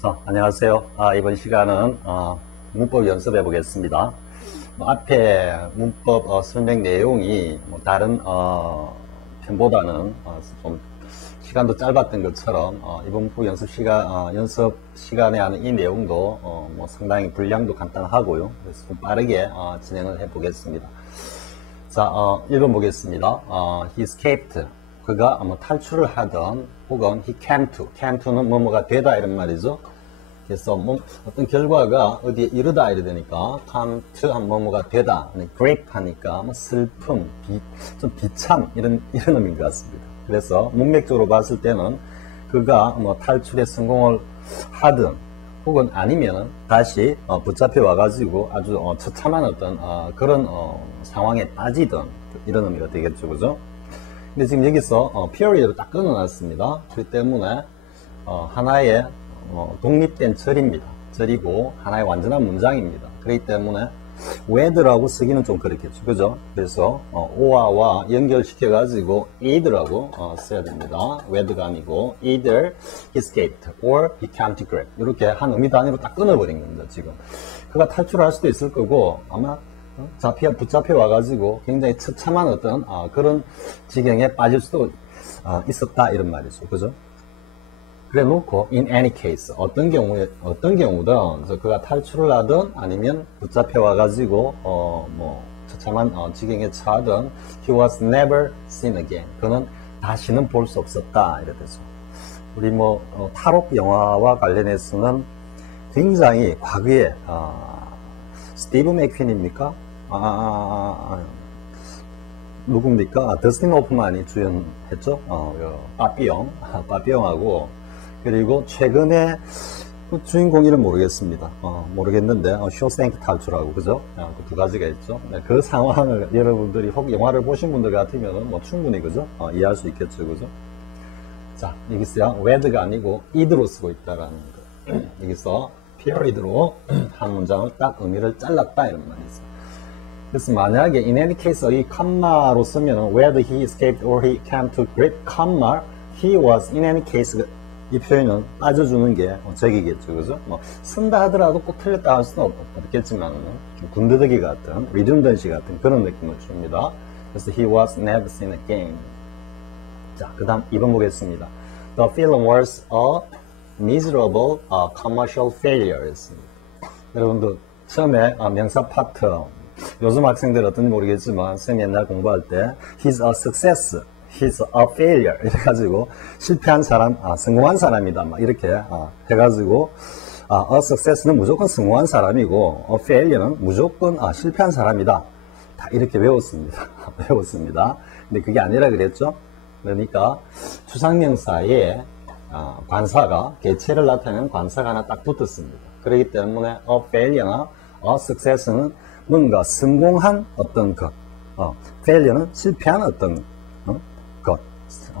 안녕하세요. 이번 시간은 문법 연습해 보겠습니다. 앞에 문법 설명 내용이 다른 편보다는 좀 시간도 짧았던 것처럼 이번 문법 연습 시간에 하는 이 내용도 상당히 분량도 간단하고요. 그래서 좀 빠르게 진행을 해 보겠습니다. 자, 1번 보겠습니다. He escaped. 그가 탈출을 하던, 혹은 he came to는 뭐뭐가 되다 이런 말이죠. 그래서 어떤 결과가 어디에 이르다 이래 되니까 come to 하면 뭐뭐가 되다, gripe 하니까 슬픔, 좀 비참 이런 의미인 것 같습니다. 그래서 문맥적으로 봤을 때는 그가 탈출에 성공을 하든 혹은 아니면은 다시 붙잡혀 와가지고 아주 처참한 어떤 그런 상황에 빠지든 이런 의미가 되겠죠, 그죠? 근데 지금 여기서 period로 딱 끊어놨습니다. 그렇기 때문에 하나의 독립된 절입니다. 절이고 하나의 완전한 문장입니다. 그렇기 때문에 whether라고 쓰기는 좀 그렇겠죠, 그죠? 그래서 or와 연결시켜 가지고 either라고 써야 됩니다. whether가 아니고 either he escaped or he came to gripe, 이렇게 한 의미 단위로 딱 끊어버린 겁니다. 지금 그가 탈출할 수도 있을 거고 아마 붙잡혀 와가지고 굉장히 처참한 어떤 그런 지경에 빠질 수도 있었다 이런 말이죠, 그죠? 그래 놓고 in any case, 어떤 경우든 그가 탈출을 하든 아니면 붙잡혀 와가지고 처참한 지경에 처하든 he was never seen again. 그는 다시는 볼 수 없었다 이래 되죠. 우리 탈옥 영화와 관련해서는 굉장히 과거에 스티브 맥퀸입니까? 누굽니까? 더스틴 호프만이 주연했죠. 빠삐용하고, 그리고 최근에 그 주인공 이름 모르겠습니다. 모르겠는데 쇼생크 탈출하고, 그죠? 그 두 가지가 있죠. 네, 그 상황을 여러분들이 혹 영화를 보신 분들 같으면은 충분히, 그죠? 이해할 수 있겠죠, 그죠? 자, 여기서 whether가 아니고 either로 쓰고 있다라는 거. 여기서 period로 한 문장을 딱 의미를 잘랐다 이런 말이 있어요. 그래서 만약에 in any case 이 컴마로 쓰면 whether he escaped or he came to gripe, he was in any case, 이 표현은 빠져주는 게 적이겠죠, 그죠? 쓴다 하더라도 꼭 틀렸다 할 수는 없겠지만 좀 군더더기 같은, redundancy 같은 그런 느낌을 줍니다. 그래서 he was never seen again. 자, 그 다음 2번 보겠습니다. The film was a miserable commercial failure 였습니다. 여러분들 처음에 명사 파트, 요즘 학생들 어떤지 모르겠지만 쌤 옛날 공부할 때 he's a success, he's a failure 이래가지고 실패한 사람, 성공한 사람이다 막 이렇게 해가지고 a success는 무조건 성공한 사람이고 a failure는 무조건 실패한 사람이다, 다 이렇게 외웠습니다. 근데 그게 아니라 그랬죠. 그러니까 추상명사에 관사가, 개체를 나타내는 관사가 하나 딱 붙었습니다. 그렇기 때문에 a failure나 a success는 뭔가 성공한 어떤 것, failure는 실패한 어떤 것,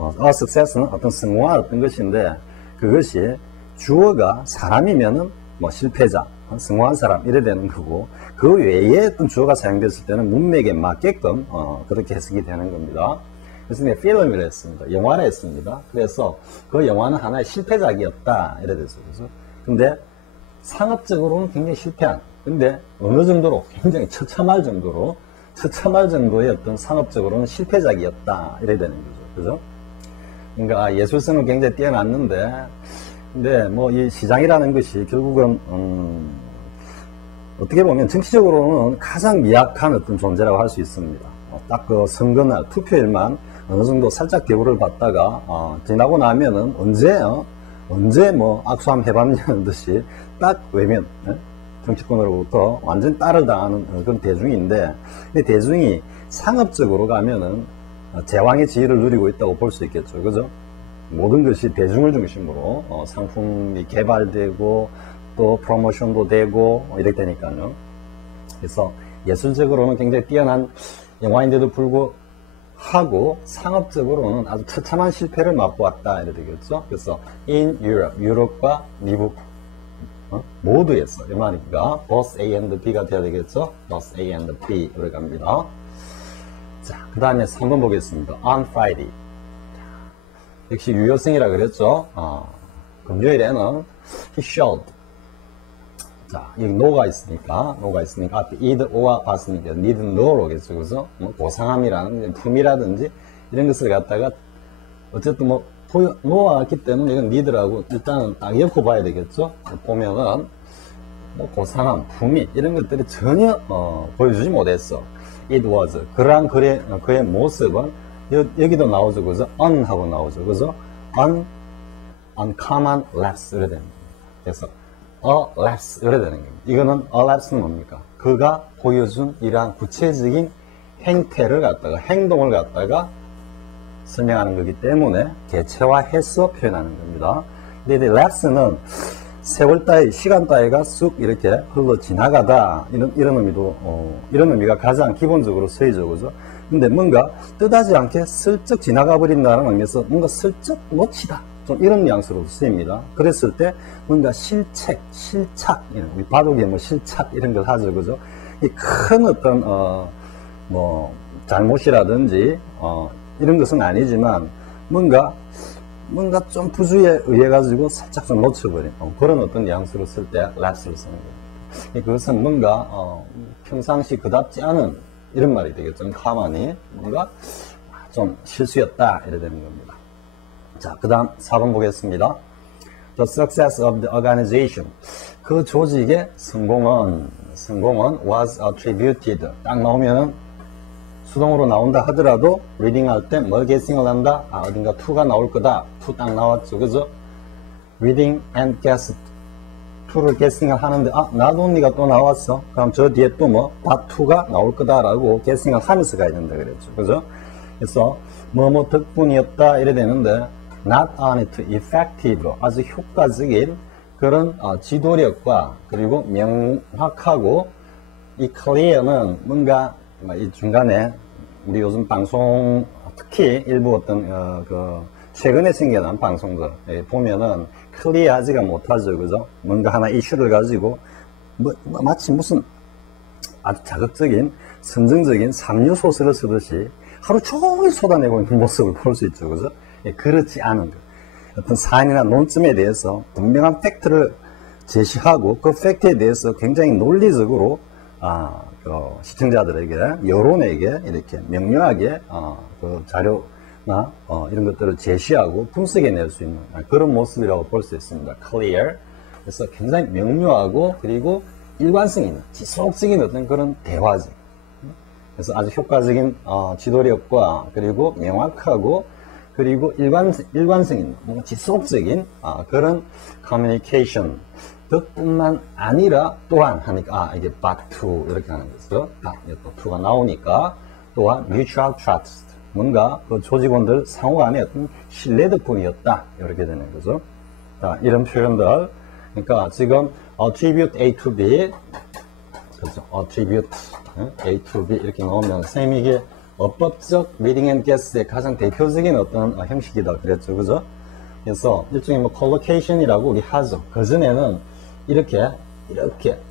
a success는 어떤 성공한 어떤 것인데, 그것이 주어가 사람이면은 실패자, 성공한 사람 이래 되는 거고, 그 외에 어떤 주어가 사용됐을 때는 문맥에 맞게끔 그렇게 해석이 되는 겁니다. 그래서 내가 필름이라 했습니다. 영화라 했습니다. 그래서 그 영화는 하나의 실패작이었다 이래 됐어요. 그래서 근데 상업적으로는 굉장히 실패한, 근데 어느 정도로 굉장히 처참할 정도의 어떤 상업적으로는 실패작이었다 이래 되는 거죠, 그죠? 그러니까 예술성은 굉장히 뛰어났는데, 근데 이 시장이라는 것이 결국은 어떻게 보면 정치적으로는 가장 미약한 어떤 존재라고 할 수 있습니다. 딱 그 선거날 투표일만 어느 정도 살짝 대우를 받다가 지나고 나면은 언제 악수함 해봤냐는 듯이 딱 외면, 정치권으로부터 완전 따를 당하는 그런 대중인데, 이 대중이 상업적으로 가면은 제왕의 지위를 누리고 있다고 볼 수 있겠죠, 그죠? 모든 것이 대중을 중심으로 상품이 개발되고 또 프로모션도 되고 이렇게 되니까요. 그래서 예술적으로는 굉장히 뛰어난 영화인데도 불구하고 상업적으로는 아주 처참한 실패를 맛보았다 이래 되겠죠. 그래서 in Europe, 유럽과 미국 모두에서 이 말이니까 both A and B가 돼야 되겠죠. both A and B 이렇게 갑니다. 자, 그 다음에 3번 보겠습니다. on Friday. 역시 유효성이라 그랬죠. 금요일에는 he should. 자, 여기 no가 있으니까 앞에 id, or 봤으니까 need, no로 오겠죠. 그래서 뭐 고상함이라는 품이라든지 이런 것을 갖다가 어쨌든 뭐 no가 왔기 때문에 이건 need라고 일단은 딱 엮고 봐야 되겠죠. 보면은 뭐 고상함, 품위 이런 것들이 전혀 보여주지 못했어. It was. 그러한 그의 모습은 여기도 나오죠. 그죠? un하고 나오죠. 그죠? uncommon lapse 이래 됩니다. 그래서 a lapse 이래 되는 겁니다. 이거는 a lapse는 뭡니까? 그가 보여준 이러한 구체적인 행태를 갖다가 행동을 갖다가 설명하는 거기 때문에 개체화해서 표현하는 겁니다. 근데 이 lapse는 세월 따위, 시간 따위가 쑥 이렇게 흘러 지나가다 이런 의미도 이런 의미가 가장 기본적으로 쓰이죠, 그죠? 근데 뭔가 뜻하지 않게 슬쩍 지나가 버린다는 의미에서 뭔가 슬쩍 놓치다 좀 이런 뉘앙스로 쓰입니다. 그랬을 때 뭔가 실책, 실착 우리 바둑에 뭐 실착 이런 걸 하죠, 그죠? 이 큰 어떤 뭐 잘못이라든지 이런 것은 아니지만 뭔가 좀 부주의에 의해 가지고 살짝 좀 놓쳐버린 그런 어떤 뉘앙스로 쓸 때 lapse를 쓰는 겁니다. 그것은 뭔가 평상시 그답지 않은 이런 말이 되겠죠. 가만히 뭔가 좀 실수였다 이래 되는 겁니다. 자, 그 다음 4번 보겠습니다. The success of the organization. 그 조직의 성공은 was attributed. 딱 나오면은 수동으로 나온다 하더라도 리딩 할 때 뭘 guessing을 한다? 어딘가 to가 나올 거다. to 딱 나왔죠. 그죠? reading and guess. to를 guessing을 하는데 나도 언니가 또 나왔어. 그럼 저 뒤에 또 뭐 but to가 나올 거다라고 guessing을 하면서 가야 된다 그랬죠. 그죠? 그래서 뭐뭐 덕분이었다 이래 되는데 not only effective 아주 효과적인 그런 지도력과 그리고 명확하고 이 clear는 뭔가 이 중간에 우리 요즘 방송 특히 일부 어떤 최근에 생겨난 방송들 보면은 클리어하지가 못하죠, 그죠? 뭔가 하나 이슈를 가지고 마치 무슨 아주 자극적인 선정적인 삼류 소설을 쓰듯이 하루 종일 쏟아내고 있는 모습을 볼 수 있죠, 그죠? 그렇지 않은 것. 어떤 사안이나 논점에 대해서 분명한 팩트를 제시하고 그 팩트에 대해서 굉장히 논리적으로 시청자들에게, 여론에게 이렇게 명료하게 그 자료나 이런 것들을 제시하고 분석해낼 수 있는 그런 모습이라고 볼 수 있습니다. clear. 그래서 굉장히 명료하고 그리고 일관성 있는 지속적인 어떤 그런 대화지. 그래서 아주 효과적인 지도력과 그리고 명확하고 그리고 일관성 있는 뭔가 지속적인 그런 커뮤니케이션 덕분만 아니라 또한 하니까 이게 but to 이렇게 하는 거죠. 또 to가 나오니까 또한 mutual trust 뭔가 그 조직원들 상호 간의 어떤 신뢰 덕분이었다 이렇게 되는 거죠. 자, 이런 표현들 그러니까 지금 attribute A to B 그렇죠. attribute A to B 이렇게 나오면 선생님이 이게 어법적 reading and guess의 가장 대표적인 어떤 형식이다 그랬죠, 그죠? 그래서 일종의 뭐 collocation이라고 우리 하죠. 그 전에는 이렇게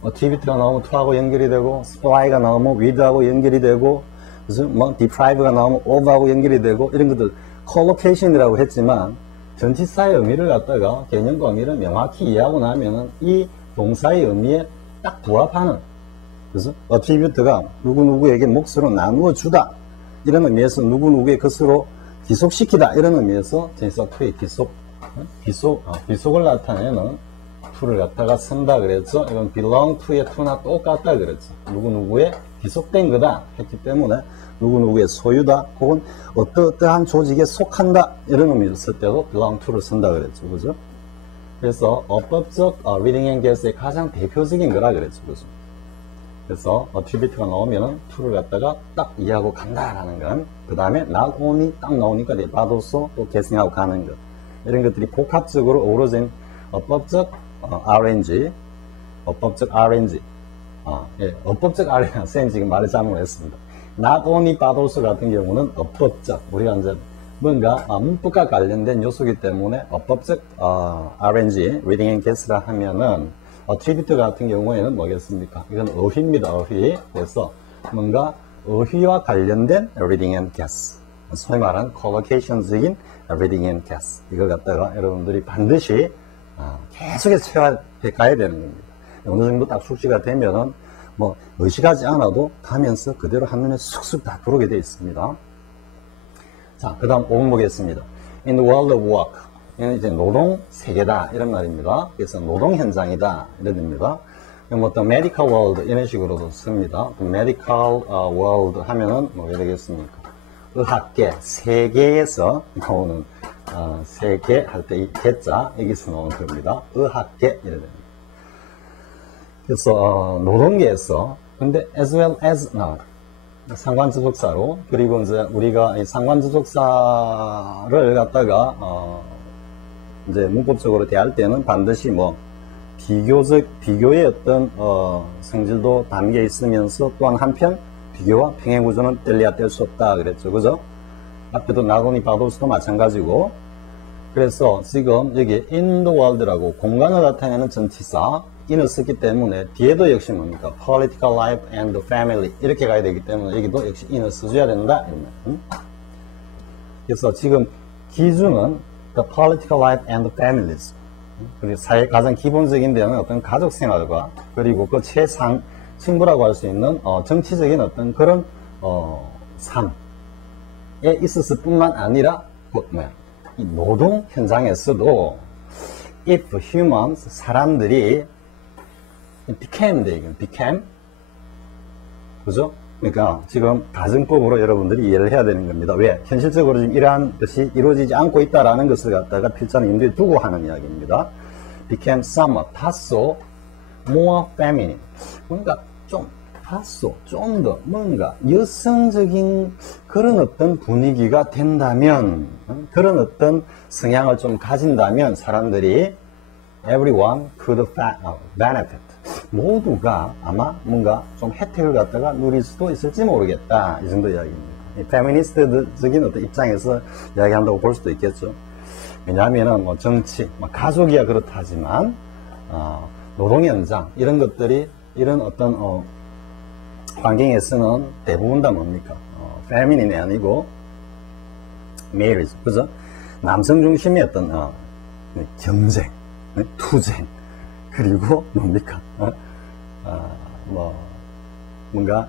attribute가 나오면 to하고 연결이 되고 supply가 나오면 with하고 연결이 되고 그래서 뭐 deprive가 나오면 of하고 연결이 되고 이런 것들 collocation이라고 했지만 전치사의 의미를 갖다가 개념과 의미를 명확히 이해하고 나면은 이 동사의 의미에 딱 부합하는 그래서 attribute가 누구누구에게 몫으로 나누어 주다 이런 의미에서 누구누구의 것으로 귀속시키다 이런 의미에서 전치사 to의 귀속을 나타내는 to를 갖다가 쓴다 그랬죠. 이건 belong to의 to나 똑같다 그랬죠. 누구누구의 귀속된 거다 했기 때문에 누구누구의 소유다 혹은 어떠한 조직에 속한다 이런 의미를 쓸 때도 belong to를 쓴다 그랬죠. 그죠? 그래서 어법적 reading and guess의 가장 대표적인 거라 그랬죠. 그죠? 그래서 attribute가 나오면은 to를 갖다가 딱 이해하고 간다라는 건 그 다음에 not only 딱 나오니까 but also 또 guessing하고 가는 것 이런 것들이 복합적으로 어우러진 어법적 RNG 어법적 RNG 어법적 RNG 선생님 지금 말을 잘못했습니다. not only but also 같은 경우는 어법적 우리가 이제 뭔가 문법과 관련된 요소이기 때문에 어법적 RNG reading and guess라 하면은 attribute 같은 경우에는 뭐겠습니까? 이건 어휘입니다. 어휘. 그래서 뭔가 어휘와 관련된 reading and guess. 소위 말하는 collocation적인 reading and guess. 이걸 갖다가 여러분들이 반드시 계속해서 채워해 가야 되는 겁니다. 어느 정도 딱 숙지가 되면은 뭐 의식하지 않아도 가면서 그대로 한눈에 쑥쑥 다 들어오게 되어 있습니다. 자, 그 다음 5번 보겠습니다. In the world of work. 이는 이제 노동 세계다 이런 말입니다. 그래서 노동 현장이다 이런 됩니다. 뭐 또 medical world 이런 식으로도 씁니다. medical world 하면은 뭐가 되겠습니까? 의학계 세계에서 나오는 세계 할 때 이 개자 여기서 나오는 겁니다. 의학계 이래 됩니다. 그래서 노동계에서 근데 as well as not 상관접속사로 그리고 이제 우리가 이 상관접속사를 갖다가 이제 문법적으로 대할 때는 반드시 뭐 비교의 어떤 성질도 담겨 있으면서 또한 한편 비교와 평행 구조는 뗄래야 뗄 수 없다 그랬죠, 그죠? 앞에도 나도니 바도스도 마찬가지고. 그래서 지금 여기 in the world라고 공간을 나타내는 전치사 in을 썼기 때문에 뒤에도 역시 뭡니까? political life and the family 이렇게 가야 되기 때문에 여기도 역시 in을 써줘야 된다. 그래서 지금 기준은 the political life and the families. 그리고 사회 가장 기본적인 데는 어떤 가족 생활과 그리고 그 최상 층부라고 할 수 있는 정치적인 어떤 그런 삶에 있었을 뿐만 아니라 이 노동 현장에서도 if humans 사람들이 became 그죠? 그러니까 지금 가정법으로 여러분들이 이해를 해야 되는 겁니다. 왜? 현실적으로 지금 이러한 것이 이루어지지 않고 있다라는 것을 갖다가 필자는 염두에 두고 하는 이야기입니다. became somewhat 다소 more feminine 뭔가 좀 다소 좀 더 뭔가 여성적인 그런 어떤 분위기가 된다면 그런 어떤 성향을 좀 가진다면 사람들이 everyone could benefit 모두가 아마 뭔가 좀 혜택을 갖다가 누릴 수도 있을지 모르겠다 이 정도 이야기입니다. 페미니스트적인 어떤 입장에서 이야기한다고 볼 수도 있겠죠. 왜냐하면은 뭐 정치, 뭐 가족이야 그렇다지만 노동 현장 이런 것들이 이런 어떤 환경에서는 대부분 다 뭡니까? 페미닌이 아니고 메일이죠, 그죠? 남성 중심의 어떤 경쟁, 투쟁 그리고 뭡니까? 뭔가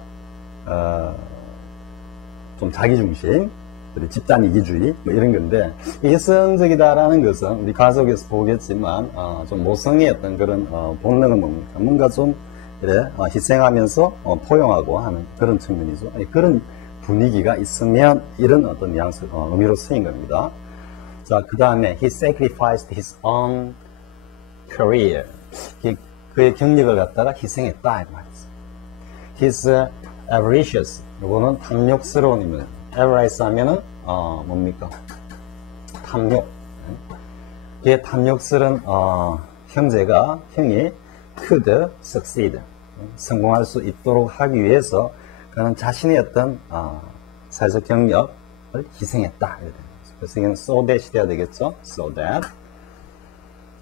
좀 자기중심, 그리고 집단 이기주의 뭐 이런 건데 여성적이다라는 것은 우리 가족에서 보겠지만 좀 모성의 어떤 그런 본능은 뭡니까? 뭔가 좀 이래 희생하면서 포용하고 하는 그런 측면이죠. 그런 분위기가 있으면 이런 어떤 뉘앙스 의미로 쓰인 겁니다. 자, 그 다음에 he sacrificed his own career. 그의 경력을 갖다가 희생했다 이 말이죠. He's avaricious. 이거는 탐욕스러운 입니다. avarice 하면은 뭡니까? 탐욕. 그의 탐욕스러운 형이 could succeed. 성공할 수 있도록 하기 위해서 그는 자신의 어떤 사회적 경력을 희생했다. 그래서 이건 so that이 돼야 되겠죠? so that.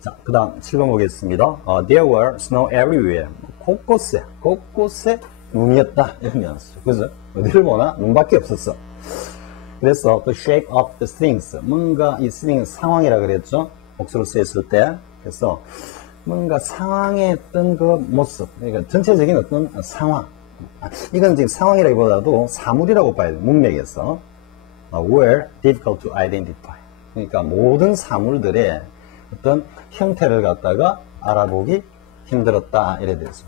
자, 그 다음 7번 보겠습니다. There were snow everywhere. 곳곳에 눈이었다. 이런 뉘앙스죠. 그죠? 어디를 보나 눈밖에 없었어. 그래서 to shake up the things. 뭔가 이 things 상황이라 그랬죠? 복수로 쓰였을 때. 그래서 뭔가 상황의 어떤 그 모습. 그러니까 전체적인 어떤 상황. 이건 지금 상황이라기보다도 사물이라고 봐야 돼요. 문맥에서. were difficult to identify. 그러니까 모든 사물들의 어떤 형태를 갖다가 알아보기 힘들었다 이래 되죠.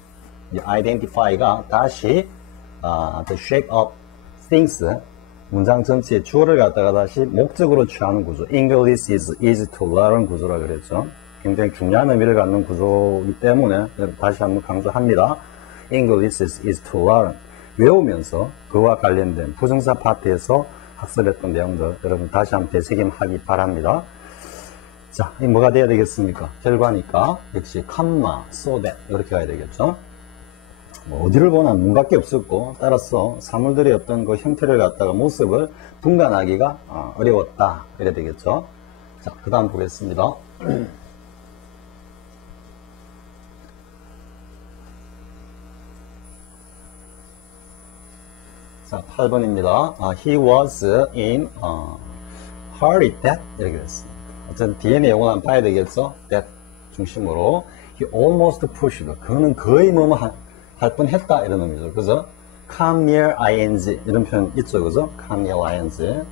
이 identify가 다시 to shake up things 문장 전체의 주어를 갖다가 다시 목적으로 취하는 구조. English is easy to learn 구조라 그랬죠. 굉장히 중요한 의미를 갖는 구조이기 때문에 다시 한번 강조합니다. English is easy to learn. 외우면서 그와 관련된 부정사 파트에서 학습했던 내용들 여러분 다시 한번 되새김하기 바랍니다. 자, 이 뭐가 돼야 되겠습니까? 결과니까 역시 컴마, so that 이렇게 가야 되겠죠. 뭐 어디를 보나 눈밖에 없었고 따라서 사물들의 어떤 그 형태를 갖다가 모습을 분간하기가 어려웠다 이래 되겠죠. 자, 그 다음 보겠습니다. 자, 8번입니다. He was in hurry that 이렇게 됐습니다. 어쨌든 뒤에 내용을 한번 봐야 되겠죠. that 중심으로 he almost pushed. 그는 거의 뭐뭐 할 뻔했다 이런 의미죠. 그죠? come near ing 이런 표현 있죠. 그죠? come near ing.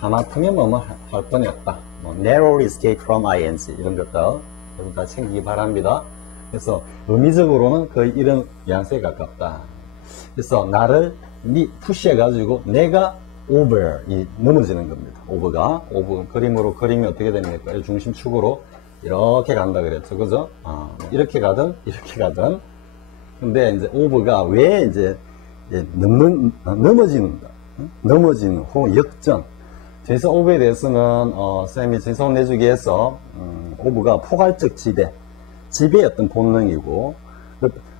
하마터면 뭐뭐 할 뻔했다. 뭐, narrow escape from ing 이런 것들 여러분 다 챙기기 바랍니다. 그래서 의미적으로는 거의 이런 뉘앙스에 가깝다. 그래서 나를 푸시해가지고 내가 over 이 넘어지는 겁니다. over 그림으로 그림이 어떻게 됩니까? 이 중심축으로 이렇게 간다 그랬죠. 그죠? 이렇게 가든 이렇게 가든. 근데 이제 over가 왜 이제 넘어지는 혹은 역전. 그래서 over에 대해서는 쌤이 진성 내주기에서 over가 포괄적 지배의 어떤 본능이고,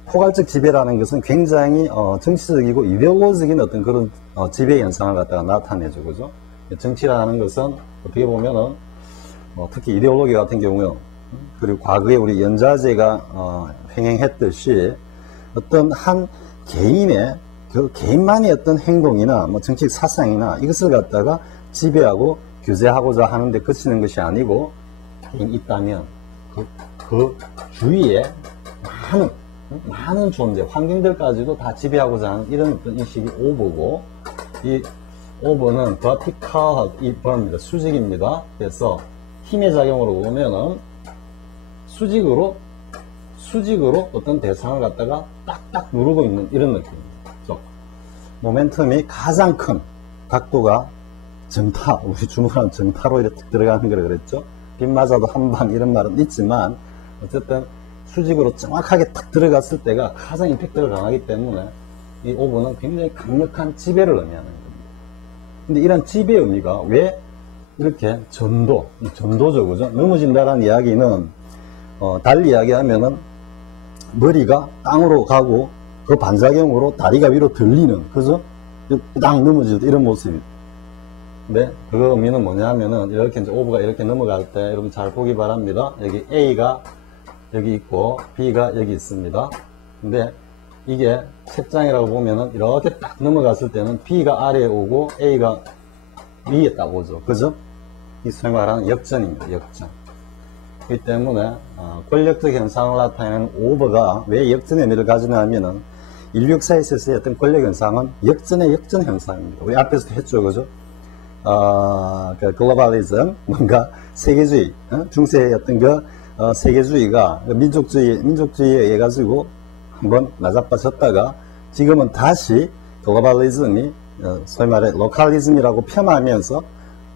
포괄적 지배라는 것은 굉장히 정치적이고 이데올로적인 어떤 그런 지배 현상을 갖다가 나타내죠. 그죠? 정치라는 것은 어떻게 보면은 특히 이데올로기 같은 경우요. 그리고 과거에 우리 연좌제가 횡행했듯이 어떤 한 개인의 그 개인만의 어떤 행동이나 뭐 정치적 사상이나 이것을 갖다가 지배하고 규제하고자 하는데 그치는 것이 아니고 개인이 있다면 그 주위에 많은 존재, 환경들까지도 다 지배하고자 하는 이런 어떤 인식이 오버고, 이 오버는 vertical, 이 번입니다. 수직입니다. 그래서 힘의 작용으로 보면은 수직으로 어떤 대상을 갖다가 딱딱 누르고 있는 이런 느낌입니다. 그래서 모멘텀이 가장 큰 각도가 정타, 우리 주문하는 정타로 이렇게 들어가는 거라 그랬죠. 빗 맞아도 한 방 이런 말은 있지만 어쨌든 수직으로 정확하게 딱 들어갔을 때가 가장 임팩트가 강하기 때문에 이 오버는 굉장히 강력한 지배를 의미하는 겁니다. 근데 이런 지배의 의미가 왜 이렇게 전도죠, 그죠? 넘어진다라는 이야기는 달리 이야기하면은 머리가 땅으로 가고 그 반작용으로 다리가 위로 들리는, 그죠? 땅 넘어지도 이런 모습입니다. 근데 그 의미는 뭐냐면은 이렇게 이제 오버가 이렇게 넘어갈 때 여러분 잘 보기 바랍니다. 여기 A가 여기 있고 B가 여기 있습니다. 근데 이게 책장이라고 보면은 이렇게 딱 넘어갔을 때는 B가 아래에 오고 A가 위에 딱 오죠. 그죠? 이 소위 말하는 역전입니다. 역전. 그렇기 때문에 권력적 현상을 나타내는 오버가 왜 역전의 의미를 가지냐 하면은 인류 역사에 있어서의 어떤 권력 현상은 역전의 역전 현상입니다. 우리 앞에서도 했죠. 그죠? 그 글로벌리즘, 뭔가 세계주의, 중세의 어떤 세계주의가 민족주의에 의해 가지고 한번 나자빠졌다가 지금은 다시 글로벌리즘이 소위 말해 로컬리즘이라고 폄하하면서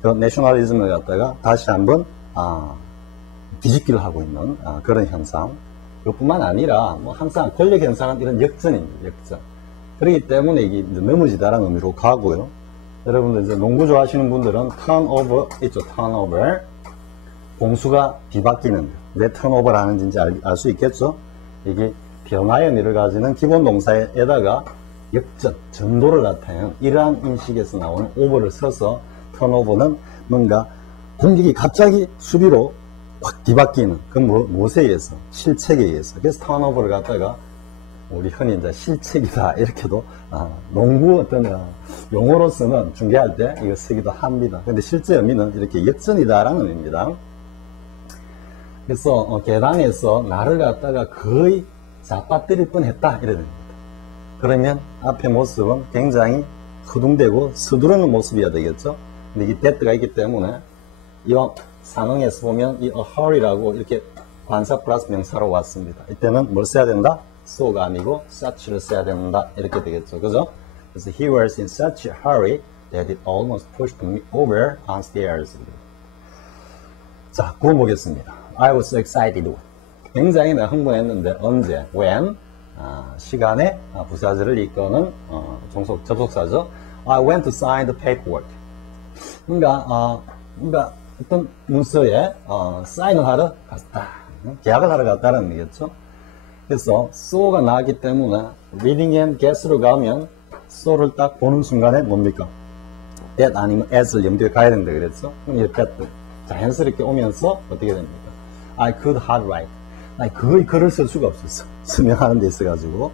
그 내셔널리즘을 갖다가 다시 한번 뒤집기를 하고 있는 그런 현상. 그뿐만 아니라 뭐 항상 권력 현상은 이런 역전입니다. 역전. 그렇기 때문에 이게 이제 넘어지다라는 의미로 가고요. 여러분들 이제 농구 좋아하시는 분들은 턴오버 있죠. 턴오버. 공수가 뒤바뀌는, 왜 턴오버를 하는지 알 수 있겠죠? 이게 변화의 의미를 가지는 기본 동사에다가 역전, 전도를 나타내는 이러한 인식에서 나오는 오버를 써서 턴오버는 뭔가 공격이 갑자기 수비로 확 뒤바뀌는 그 무엇에 의해서? 실책에 의해서. 그래서 턴오버를 갖다가 우리 흔히 이제 실책이다 이렇게도 농구 어떤 용어로서는 중계할 때 이거 쓰기도 합니다. 근데 실제 의미는 이렇게 역전이다라는 의미입니다. 그래서 계단에서 나를 갖다가 거의 잡아뜨릴 뻔했다 이래 됩니다. 그러면 앞의 모습은 굉장히 허둥대고 서두르는 모습이어야 되겠죠. 근데 이 that가 있기 때문에 이 상황에서 보면 이 a hurry라고 이렇게 관사 플러스 명사로 왔습니다. 이때는 뭘 써야 된다? so가 아니고 such를 써야 된다 이렇게 되겠죠. 그죠? 그래서 he was in such a hurry that it almost pushed me over on stairs. 자, 구원 보겠습니다. I was so excited. 굉장히 내가 흥분했는데 언제? when? 시간에 부사절을 이끄는 접속사죠. I went to sign the paperwork. 그러니까 어떤 문서에 사인을 하러 갔다. 계약을 하러 갔다는 얘기겠죠. 그래서 so가 나왔기 때문에 reading and guess로 가면 so를 딱 보는 순간에 뭡니까? that 아니면 as를 염두에 가야 된다 그랬죠. 그럼 이 that 자연스럽게 오면서 어떻게 됩니까? I could hard write. 나 거의 글을 쓸 수가 없었어. 서명하는 데 있어가지고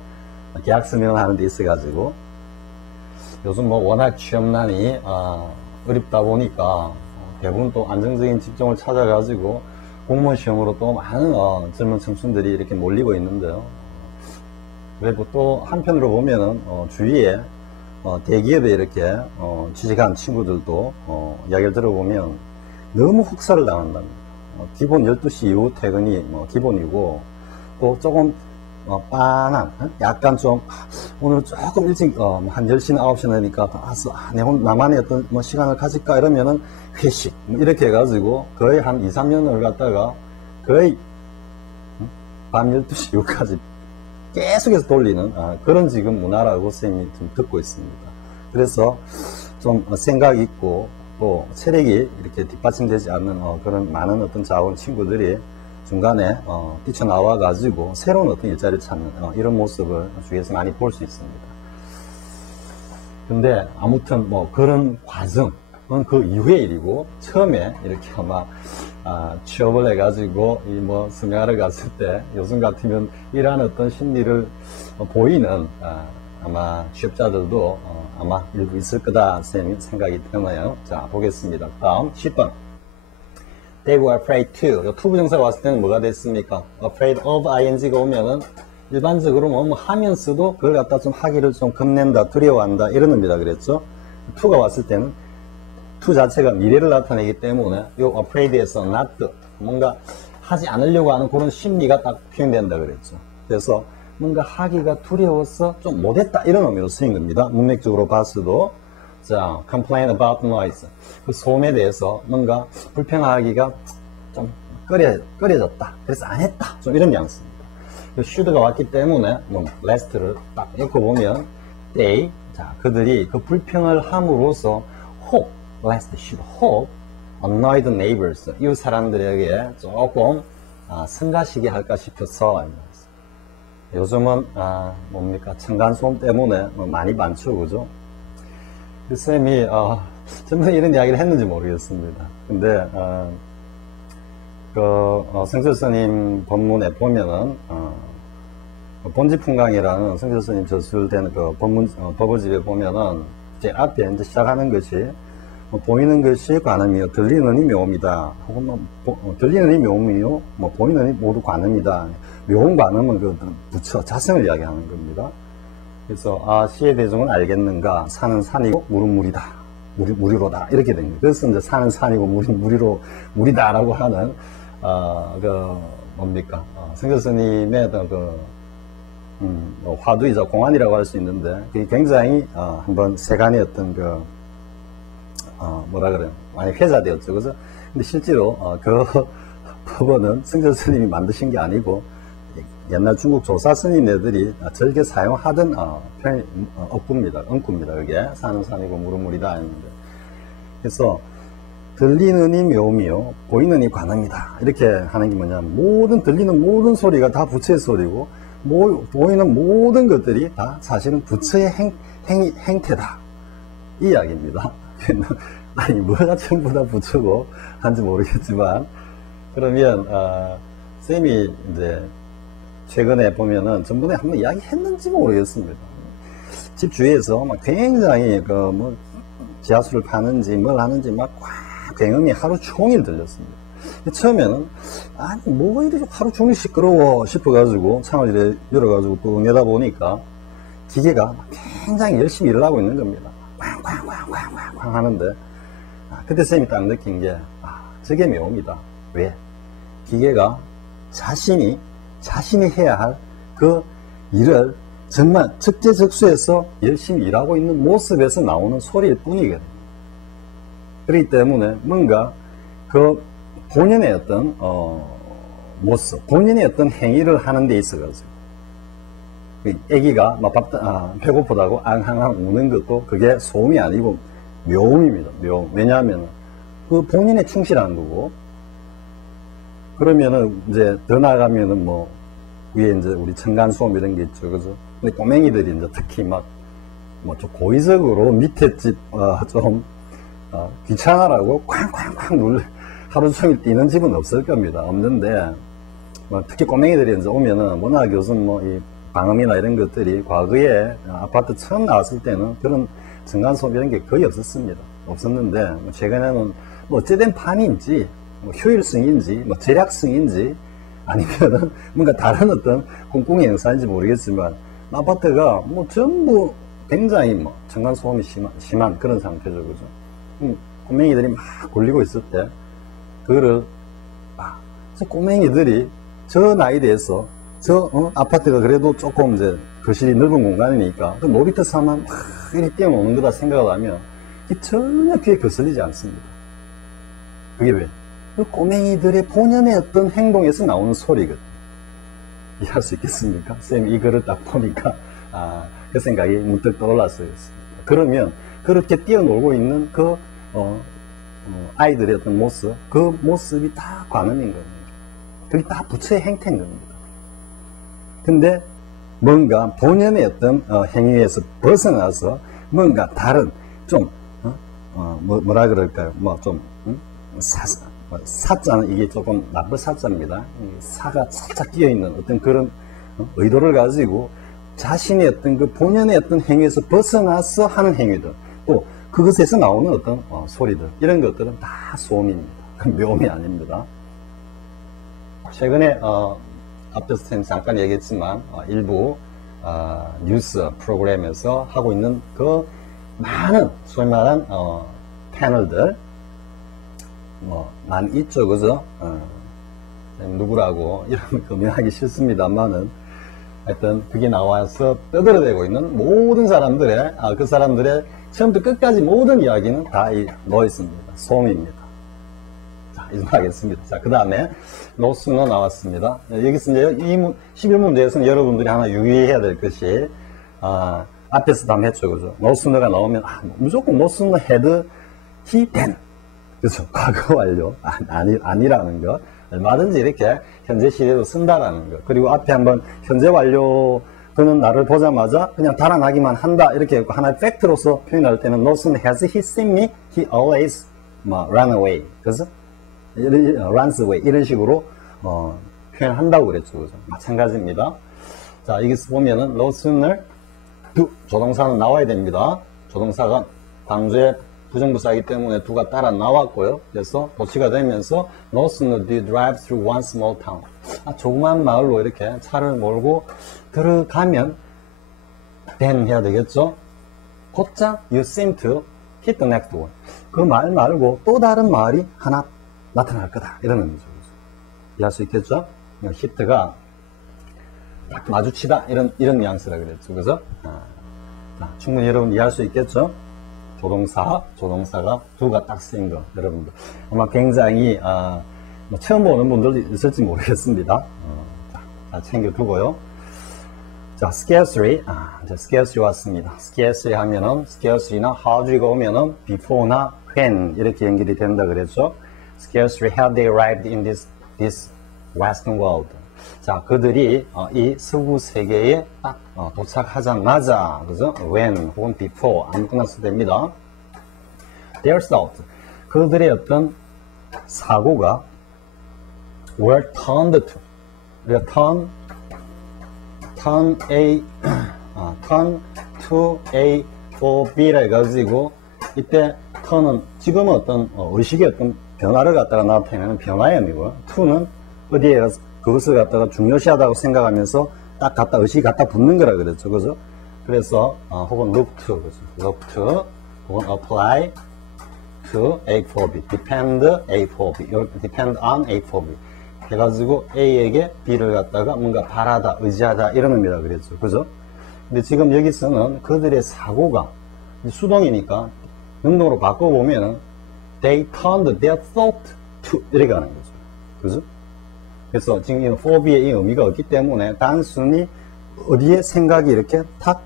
계약 서명을 하는 데 있어가지고 요즘 뭐 워낙 취업난이 어렵다 보니까 대부분 또 안정적인 직종을 찾아가지고 공무원 시험으로 또 많은 젊은 청춘들이 이렇게 몰리고 있는데요. 그리고 또 한편으로 보면은 주위에 대기업에 이렇게 취직한 친구들도 이야기를 들어보면 너무 혹사를 당한답니다. 기본 12시 이후 퇴근이 기본이고, 또 조금 빤한, 약간 좀 오늘 조금 일찍 한 10시나 9시 되니까 나만의 어떤 시간을 가질까 이러면은 회식 이렇게 해가지고 거의 한 2, 3년을 갖다가 거의 밤 12시 이후까지 계속해서 돌리는 그런 지금 문화라고 선생님이 좀 듣고 있습니다. 그래서 좀 생각 있고 또 체력이 이렇게 뒷받침되지 않는 그런 많은 어떤 자원 친구들이 중간에 뛰쳐나와 가지고 새로운 어떤 일자리를 찾는 이런 모습을 주위에서 많이 볼 수 있습니다. 근데 아무튼 그런 과정은 그 이후의 일이고, 처음에 이렇게 아마 취업을 해가지고 승하를 갔을 때 요즘 같으면 이러한 어떤 심리를 보이는 아마 취업자들도 아마 일부 있을 거다 생각이 드네요. 자, 보겠습니다. 다음 10번. They were afraid to. 투부정사가 왔을 때는 뭐가 됐습니까? afraid of ing가 오면은 일반적으로 뭐 하면서도 그걸 갖다 좀 하기를 좀 겁낸다, 두려워한다 이런 의미다 그랬죠. to가 왔을 때는 to 자체가 미래를 나타내기 때문에 요 afraid에서 not, 뭔가 하지 않으려고 하는 그런 심리가 딱 표현된다 그랬죠. 그래서 뭔가 하기가 두려워서 좀 못했다 이런 의미로 쓰인 겁니다. 문맥적으로 봤어도. 자, complain about noise. 그 소음에 대해서 뭔가 불평하기가 좀 꺼려졌다. 그래서 안 했다. 좀 이런 뉘앙스입니다. should가 왔기 때문에 last를 딱 읽어보면 they, 자, 그들이 그 불평을 함으로써 hope, last should hope annoy the neighbors. 이웃 사람들에게 조금 성가시게 할까 싶어서. 요즘은 뭡니까, 층간소음 때문에 많이 많죠, 그죠? 그 쌤이 전부 이런 이야기를 했는지 모르겠습니다. 근데 성철 스님 법문에 보면은 본지풍강이라는 성철 스님 저술된 그 법문 법어집에 보면은 제 앞에 이제 시작하는 것이 보이는 것이 관음이요, 들리는 이 묘음이다. 혹은 들리는 이 묘음이요, 보이는 이 모두 관음이다. 묘음 관음은 그 부처 자성을 이야기하는 겁니다. 그래서 시의 대중은 알겠는가? 산은 산이고 물은 물이다. 무리로다. 이렇게 된 거예요. 그래서 이제 산은 산이고 물은 물이다라고 하는 뭡니까? 성철 스님의 화두이자 공안이라고 할 수 있는데, 그게 굉장히 한번 세간의 어떤 뭐라 그래요? 많이 회자되었죠. 그죠? 근데 실제로 그 법원은 성철 스님이 만드신 게 아니고 옛날 중국 조사 스님네들이 즐겨 사용하던 억구입니다. 응구입니다. 그게 산은 산이고 물은 물이다 했는데, 그래서 들리는 이 묘미요, 보이는 이 관음이다. 이렇게 하는 게 뭐냐면, 들리는 모든 소리가 다 부처의 소리고, 보이는 모든 것들이 다 사실은 부처의 행태다. 이 이야기입니다. 아니, 뭐가 전부 다 부처고 한지 모르겠지만, 그러면 쌤이 이제 최근에 보면은 전번에 한번 이야기했는지 모르겠습니다. 집 주위에서 막 굉장히 지하수를 파는지 뭘 하는지 막 굉음이 하루 종일 들렸습니다. 처음에는 뭐가 이렇게 하루 종일 시끄러워 싶어가지고 창을 이렇게 열어가지고 또 내다보니까 기계가 굉장히 열심히 일을 하고 있는 겁니다. 쾅쾅쾅쾅쾅 하는데, 그때 쌤이 딱 느낀 게 저게 묘입니다. 왜? 기계가 자신이 해야 할 그 일을 정말 적재적소에서 열심히 일하고 있는 모습에서 나오는 소리일 뿐이거든요. 그렇기 때문에 뭔가 그 본연의 어떤 모습, 본연의 어떤 행위를 하는 데 있어가지고 애기가 막 배고프다고 앙앙앙 우는 것도 그게 소음이 아니고 묘음입니다. 묘음. 왜냐하면 그 본인에 충실한 거고, 그러면은 이제 더 나가면은 위에 이제 우리 층간소음 이런 게 있죠, 그죠? 근데 꼬맹이들이 이제 특히 좀 고의적으로 밑에 집 귀찮아라고 쾅쾅쾅 하루 종일 뛰는 집은 없을 겁니다. 없는데 특히 꼬맹이들이 이제 오면은 워낙 요즘 이 방음이나 이런 것들이 과거에 아파트 처음 나왔을 때는 그런 층간소음 이런 게 거의 없었습니다. 없었는데 최근에는 어찌된 판인지 뭐 효율성인지, 뭐 절약성인지, 아니면은 뭔가 다른 어떤 꿍꿍이 현상인지 모르겠지만, 아파트가 뭐 전부 굉장히 뭐 층간소음이 심한 그런 상태죠, 그죠? 꼬맹이들이 막 굴리고 있을 때, 그거를, 저 꼬맹이들이 저 나이대에서 아파트가 그래도 조금 이제 거실이 넓은 공간이니까 그 놀이터 삼아 막 이렇게 뛰어노는 거다 생각을 하면 전혀 귀에 거슬리지 않습니다. 그게 왜? 그 꼬맹이들의 본연의 어떤 행동에서 나오는 소리거든요. 이해할 수 있겠습니까? 쌤이 이 글을 딱 보니까 그 생각이 문득 떠올랐어요. 그러면 그렇게 뛰어놀고 있는 그 아이들의 어떤 모습, 그 모습이 다 관음인 겁니다. 그게 다 부처의 행태인 겁니다. 근데 뭔가 본연의 어떤 행위에서 벗어나서 뭔가 다른 좀 뭐라 그럴까요? 뭐 좀 사자는 이게 조금 나쁜 사자입니다. 사가 살짝 끼어 있는 어떤 그런 의도를 가지고 자신의 어떤 그 본연의 어떤 행위에서 벗어나서 하는 행위들, 또 그것에서 나오는 어떤 소리들, 이런 것들은 다 소음입니다. 묘음이 아닙니다. 최근에 앞에서 잠깐 얘기했지만 일부 뉴스 프로그램에서 하고 있는 그 많은 소위 말한 패널들 많이 있죠, 그죠? 누구라고 이름을 금명하기 싫습니다만은 하여튼 그게 나와서 떠들어대고 있는 모든 사람들의 그 사람들의 처음부터 끝까지 모든 이야기는 다 넣어 있습니다. 소음입니다. 자, 이제 하겠습니다. 자, 그 다음에 노스너 나왔습니다. 여기서 이제 이 11문제에서는 여러분들이 하나 유의해야 될 것이 앞에서도 한번 했죠, 그죠? 노스너가 나오면 무조건 노스너 헤드 히 된, 그죠? 과거 완료 아니라는 거. 얼마든지 이렇게 현재 시제도 쓴다라는 거. 그리고 앞에 한번 현재 완료 그는 나를 보자마자 그냥 달아나기만 한다 이렇게 하나의 팩트로서 표현할 때는 No sooner has he seen me, he always run away. 그래서 runs away 이런 식으로 표현한다고 그랬죠, 그죠? 마찬가지입니다. 자, 여기서 보면은 No sooner do 조동사는 나와야 됩니다. 조동사가 강조의 부정부사이기 때문에 do가 따라 나왔고요. 그래서 도치가 되면서 No sooner do you drive through one small town. 조그만 마을로 이렇게 차를 몰고 들어가면 then 해야 되겠죠. 곧장 you seem to hit the next one. 그 말 말고 또 다른 마을이 하나 나타날 거다 이런 의미죠. 이해할 수 있겠죠? hit가 딱 마주치다 이런 뉘앙스라 그랬죠, 그죠? 자, 충분히 여러분 이해할 수 있겠죠? 조동사가 do가 딱 쓰인 거, 여러분들 아마 굉장히 처음 보는 분들도 있을지 모르겠습니다. 자, 챙겨두고요. 자, scarcely, 이제 scarcely 왔습니다. scarcely 하면은 scarcely나 hardly가 오면은 before나 when 이렇게 연결이 된다 그랬죠. scarcely have they arrived in this western world. 자, 그들이 이 서구 세계에 딱 도착하자마자, 그죠? when 혹은 before 아무거나 써도 됩니다. Their thought, 그들의 어떤 사고가 were turned to, 우리가 turn to A for B라 해가지고 이때 turn은 지금은 어떤 의식의 어떤 변화를 갖다가 나타내는 변화의 의미고요. to는 어디에 가서 그것을 갖다가 중요시하다고 생각하면서 딱 갖다 의식이 갖다 붙는 거라 그랬죠, 그죠? 그래서 혹은 look to, 그죠? look to 혹은 apply to A for B, depend A for B, depend on A for B 해가지고 A에게 B를 갖다가 뭔가 바라다, 의지하다 이런 의미라 그랬죠, 그죠? 근데 지금 여기서는 그들의 사고가 수동이니까 능동으로 바꿔보면은 they turned their thought to 이렇게 하는 거죠, 그죠? 그래서 지금 이 for B의 이 의미가 없기 때문에 단순히 어디에 생각이 이렇게 탁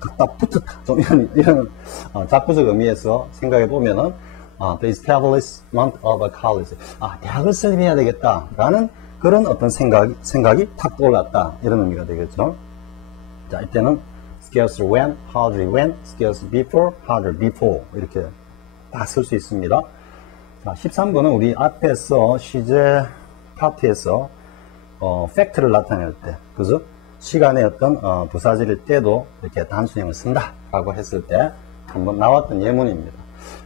갖다 붙었다, 좀 이런 작부적 의미에서 생각해 보면은 the establishment of a college, 대학을 설립해야 되겠다라는 그런 어떤 생각이 탁 떠올랐다 이런 의미가 되겠죠. 자, 이때는 scarcely when, hardly when, scarcely before, hardly before 이렇게 딱 쓸 수 있습니다. 자, 13번은 우리 앞에서 시제 파트에서 팩트를 나타낼 때, 그죠? 시간의 어떤 부사질일 때도 이렇게 단수형을 쓴다 라고 했을 때 한번 나왔던 예문입니다.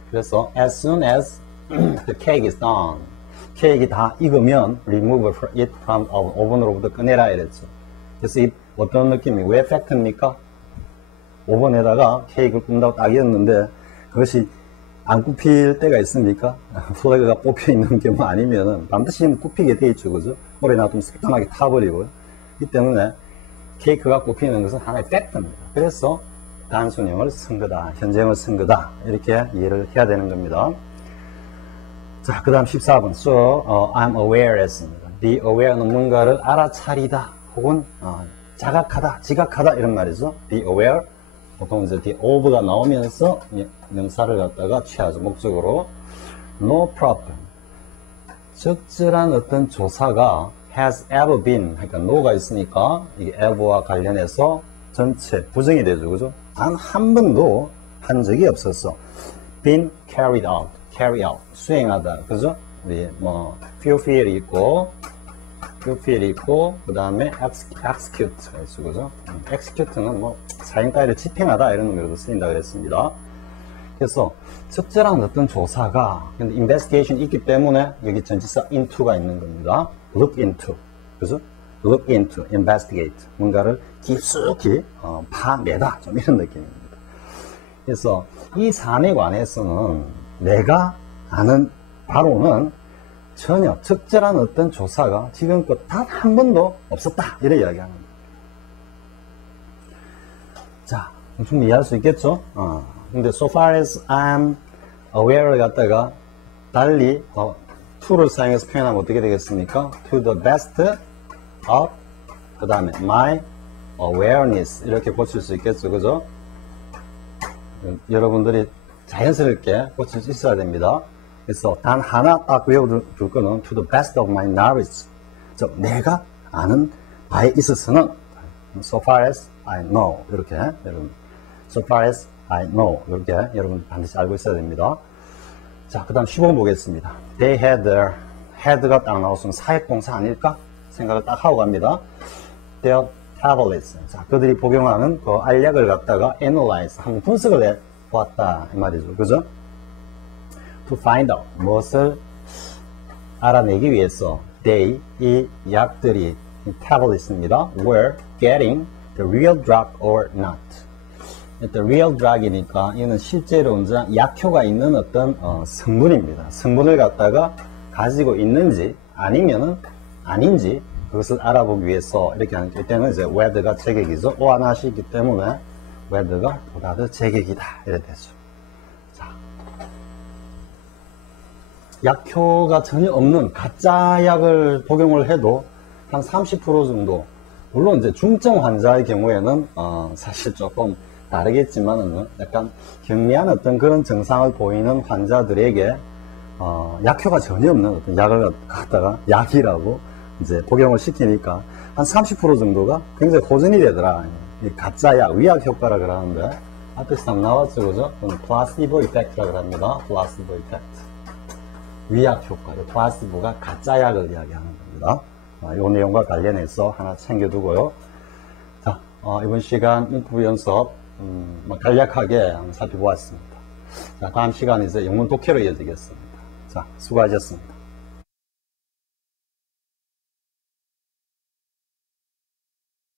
그래서 as soon as the cake is done, 케이크 다 익으면 remove it from oven, 오븐으로부터 꺼내라 이랬죠. 그래서 이 어떤 느낌이 왜 팩트입니까? 오븐에다가 케이크를 굽는다고 딱 익었는데 그것이 안 굽힐 때가 있습니까? 플러그가 뽑혀 있는 경우 아니면은 반드시 굽히게 돼 있죠, 그죠? 오래 놔두면 새까맣게 타버리고요. 이 때문에 케이크가 굽히는 것은 하나의 팩트입니다. 그래서 단순형을 쓴 거다, 현재형을 쓴 거다 이렇게 이해를 해야 되는 겁니다. 자, 그 다음 14번. So, I'm aware 했습니다. Be aware는 뭔가를 알아차리다 혹은 자각하다, 지각하다 이런 말이죠. Be aware. 보통 이제 the of가 나오면서 명사를 갖다가 취하죠. 목적으로. No problem. 적절한 어떤 조사가 has ever been. 그러니까 no가 있으니까 이게 ever와 관련해서 전체 부정이 되죠. 그죠? 단 한 번도 한 적이 없었어. been carried out. carry out. 수행하다. 그죠? 우리 뭐 fulfill이 있고 그 다음에 execute가 있죠. 그죠? execute는 뭐 사형 따위를 집행하다 이런 의미로도 쓰인다 그랬습니다. 그래서 적절한 어떤 조사가, 근데 investigation 있기 때문에 여기 전치사 into가 있는 겁니다. look into. 그죠? look into, investigate. 뭔가를 깊숙이 파내다. 좀 이런 느낌입니다. 그래서 이 사안에 관해서는 내가 아는 바로는 전혀 적절한 어떤 조사가 지금껏 단 한 번도 없었다. 이래 이야기하는 거예요. 자, 좀 이해할 수 있겠죠? 근데 so far as I'm aware를 갖다가 달리 to를 사용해서 표현하면 어떻게 되겠습니까? To the best of 그 다음에 my awareness 이렇게 고칠 수 있겠죠. 그죠? 여러분들이 자연스럽게 고칠 수 있어야 됩니다. 그래서 단 하나 딱 외워둘 거는 to the best of my knowledge. 즉 내가 아는 바에 있어서는 so far as I know 이렇게 여러분 so far as I know 이렇게 여러분 반드시 알고 있어야 됩니다. 자, 그 다음 15번 보겠습니다. They had가 딱 나왔으면 사역동사 아닐까 생각을 딱 하고 갑니다. Their tablets. 자, 그들이 복용하는 그 알약을 갖다가 analyze 한번 분석을 해 보았다 이 말이죠. 그죠? To find out 무엇을 알아내기 위해서 they 이 약들이 tablets입니다. were getting the real drug or not. The real drug이니까 이는 실제로 이제 약효가 있는 어떤 성분입니다. 성분을 갖다가 가지고 있는지 아니면은 아닌지 그것을 알아보기 위해서 이렇게 하는 게 때문에 이제 whether가 제격이죠. or not이기 때문에 whether가 보다 더 제격이다 이래 되죠. 약효가 전혀 없는 가짜 약을 복용을 해도 한 30% 정도, 물론 이제 중증 환자의 경우에는 사실 조금 다르겠지만은 약간 경미한 어떤 그런 증상을 보이는 환자들에게 약효가 전혀 없는 어떤 약을 갖다가 약이라고 이제 복용을 시키니까 한 30% 정도가 굉장히 호전이 되더라. 이 가짜 약, 위약 효과라 그러는데 앞에서 한번 나왔죠, 그죠? 플라시보 이펙트라고 합니다. 플라시보 이펙트. 위약 효과, 플라시보가 가짜 약을 이야기하는 겁니다. 이 내용과 관련해서 하나 챙겨두고요. 자, 이번 시간 문법 연습 간략하게 한번 살펴보았습니다. 자, 다음 시간에 이제 영문 독해로 이어지겠습니다. 자, 수고하셨습니다.